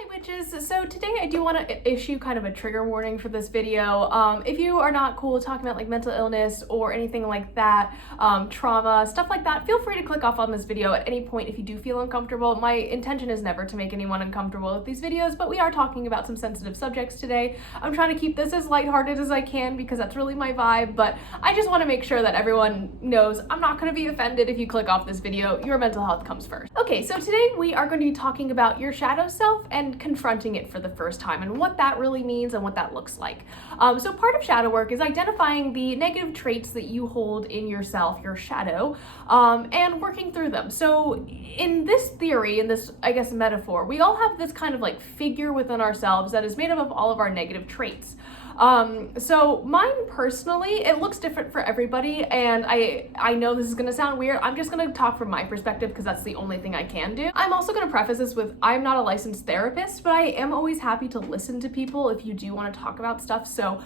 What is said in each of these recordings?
Hi witches! So today I do want to issue kind of a trigger warning for this video. If you are not cool with talking about like mental illness or anything like that, trauma, stuff like that, feel free to click off on this video at any point if you do feel uncomfortable. My intention is never to make anyone uncomfortable with these videos, but we are talking about some sensitive subjects today. I'm trying to keep this as lighthearted as I can because that's really my vibe, but I just want to make sure that everyone knows I'm not going to be offended if you click off this video. Your mental health comes first. Okay, so today we are going to be talking about your shadow self and confronting it for the first time and what that really means and what that looks like. So part of shadow work is identifying the negative traits that you hold in yourself, your shadow, and working through them. So in this theory, in this, I guess, metaphor, we all have this kind of like figure within ourselves that is made up of all of our negative traits. So mine personally, it looks different for everybody, and I know this is gonna sound weird. I'm just gonna talk from my perspective because that's the only thing I can do. I'm also gonna preface this with, I'm not a licensed therapist, but I am always happy to listen to people if you do want to talk about stuff. So,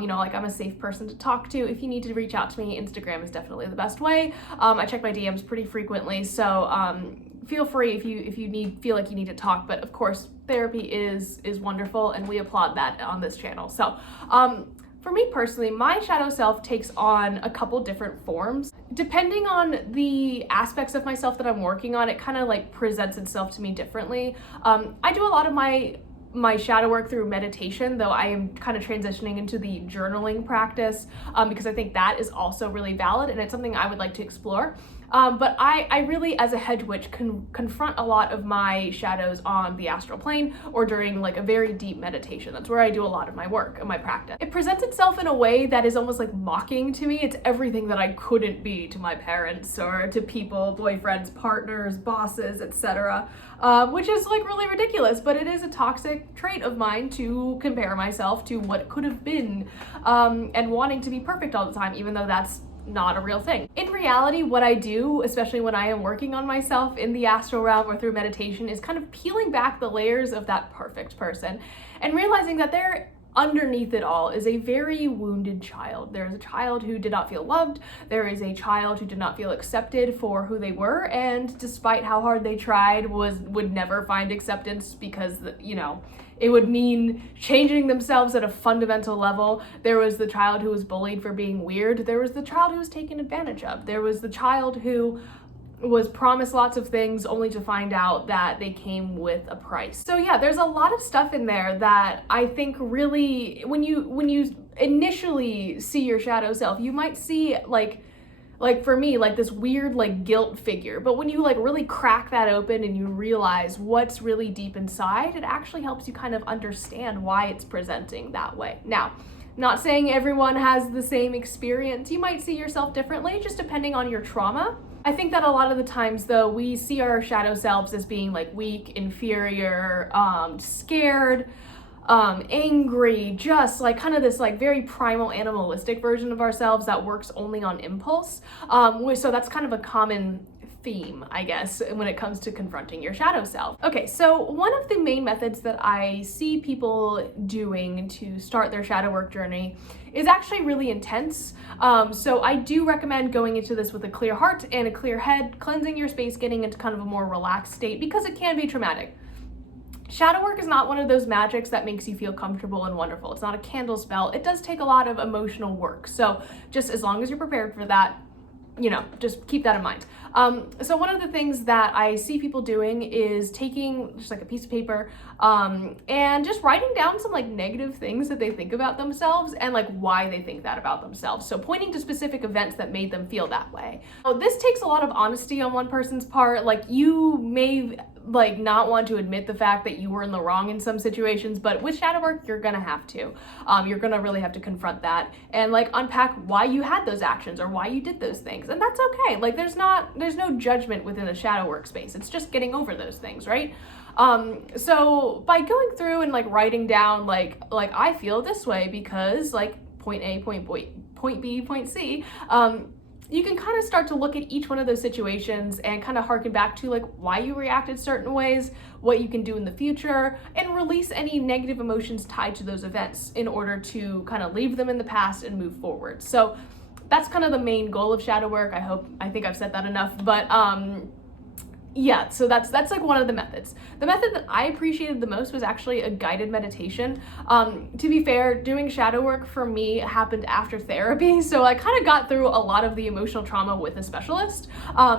you know, like I'm a safe person to talk to. If you need to reach out to me, Instagram is definitely the best way. I check my DMs pretty frequently, so feel free if you feel like you need to talk. But of course, therapy is wonderful, and we applaud that on this channel. So for me personally, my shadow self takes on a couple different forms. Depending on the aspects of myself that I'm working on, it kind of like presents itself to me differently. I do a lot of my shadow work through meditation, though I am kind of transitioning into the journaling practice because I think that is also really valid, and it's something I would like to explore. But I really, as a hedge witch, confront a lot of my shadows on the astral plane or during like a very deep meditation. That's where I do a lot of my work and my practice. It presents itself in a way that is almost like mocking to me. It's everything that I couldn't be to my parents or to people, boyfriends, partners, bosses, etc. Which is like really ridiculous, but it is a toxic trait of mine to compare myself to what could have been and wanting to be perfect all the time, even though that's not a real thing. In reality, what I do, especially when I am working on myself in the astral realm or through meditation, is kind of peeling back the layers of that perfect person and realizing that there underneath it all is a very wounded child. There is a child who did not feel loved. There is a child who did not feel accepted for who they were, and despite how hard they tried, would never find acceptance because, you know, it would mean changing themselves at a fundamental level. There was the child who was bullied for being weird. There was the child who was taken advantage of. There was the child who was promised lots of things only to find out that they came with a price. So yeah, there's a lot of stuff in there that I think really, when you initially see your shadow self, you might see like for me, like this weird like guilt figure. But when you like really crack that open and you realize what's really deep inside, it actually helps you kind of understand why it's presenting that way. Now, not saying everyone has the same experience. You might see yourself differently, just depending on your trauma. I think that a lot of the times, though, we see our shadow selves as being like weak, inferior, scared, angry, just like kind of this like very primal animalistic version of ourselves that works only on impulse. So that's kind of a common theme, I guess, when it comes to confronting your shadow self. Okay, so one of the main methods that I see people doing to start their shadow work journey is actually really intense. So I do recommend going into this with a clear heart and a clear head, cleansing your space, getting into kind of a more relaxed state, because it can be traumatic. Shadow work is not one of those magics that makes you feel comfortable and wonderful. It's not a candle spell. It does take a lot of emotional work. So just as long as you're prepared for that, you know, just keep that in mind. So one of the things that I see people doing is taking just like a piece of paper and just writing down some like negative things that they think about themselves and like why they think that about themselves. So pointing to specific events that made them feel that way. So this takes a lot of honesty on one person's part. Like, you may like not want to admit the fact that you were in the wrong in some situations, but with shadow work, you're gonna have to. You're gonna really have to confront that and like unpack why you had those actions or why you did those things. And that's okay. Like, there's no judgment within the shadow work space. It's just getting over those things, right? So by going through and like writing down like I feel this way because like point A, point B, point C, you can kind of start to look at each one of those situations and kind of harken back to like why you reacted certain ways, what you can do in the future, and release any negative emotions tied to those events in order to kind of leave them in the past and move forward. So that's kind of the main goal of shadow work. I think I've said that enough, but Yeah, so that's like one of the methods. The method that I appreciated the most was actually a guided meditation. To be fair, doing shadow work for me happened after therapy, so I kind of got through a lot of the emotional trauma with a specialist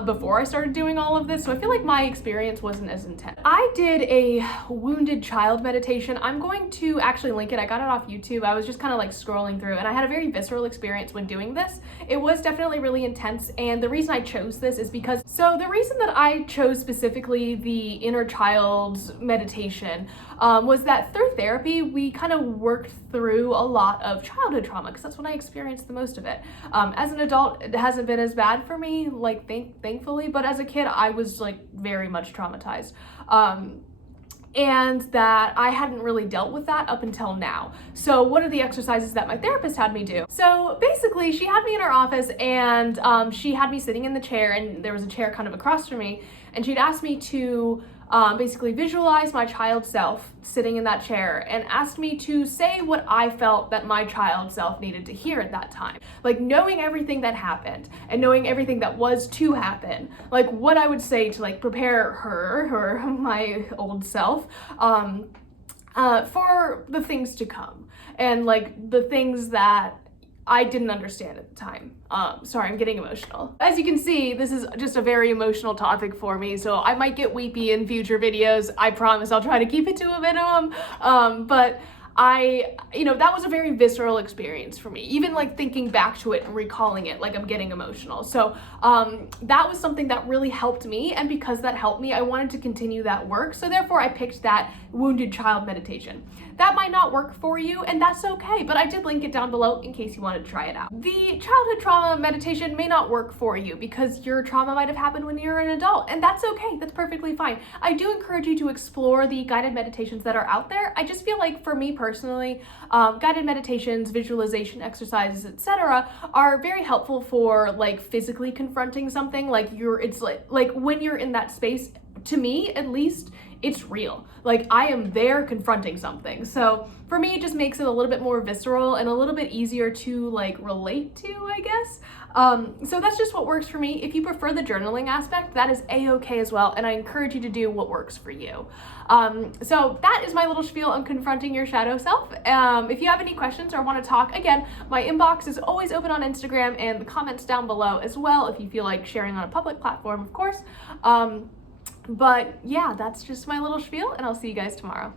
before I started doing all of this, so I feel like my experience wasn't as intense. I did a wounded child meditation. I'm going to actually link it. I got it off YouTube. I was just kind of like scrolling through, and I had a very visceral experience when doing this. It was definitely really intense, and the reason I chose this is because, the reason that I chose specifically the inner child's meditation was that through therapy we kind of worked through a lot of childhood trauma, because that's when I experienced the most of it. As an adult, it hasn't been as bad for me, like thankfully, but as a kid I was like very much traumatized. And that I hadn't really dealt with that up until now. So one of the exercises that my therapist had me do. So basically she had me in her office, and she had me sitting in the chair, and there was a chair kind of across from me, and she'd asked me to basically visualize my child self sitting in that chair, and asked me to say what I felt that my child self needed to hear at that time. Like knowing everything that happened and knowing everything that was to happen, like what I would say to like prepare her, my old self, for the things to come, and like the things that I didn't understand at the time. Sorry, I'm getting emotional. As you can see, this is just a very emotional topic for me, so I might get weepy in future videos. I promise I'll try to keep it to a minimum. But that was a very visceral experience for me. Even like thinking back to it and recalling it, like I'm getting emotional. So that was something that really helped me, and because that helped me, I wanted to continue that work. So therefore I picked that wounded child meditation. That might not work for you, and that's okay, but I did link it down below in case you wanted to try it out. The childhood trauma meditation may not work for you because your trauma might have happened when you're an adult, and that's okay. That's perfectly fine. I do encourage you to explore the guided meditations that are out there. I just feel like for me personally, guided meditations, visualization exercises, etc., are very helpful for like physically confronting something. Like it's like when you're in that space, to me at least, it's real. Like I am there confronting something. So for me, it just makes it a little bit more visceral and a little bit easier to like relate to, I guess. So that's just what works for me. If you prefer the journaling aspect, that is a-okay as well, and I encourage you to do what works for you. So that is my little spiel on confronting your shadow self. If you have any questions or want to talk, again, my inbox is always open on Instagram, and the comments down below as well if you feel like sharing on a public platform, of course. But yeah, that's just my little spiel, and I'll see you guys tomorrow.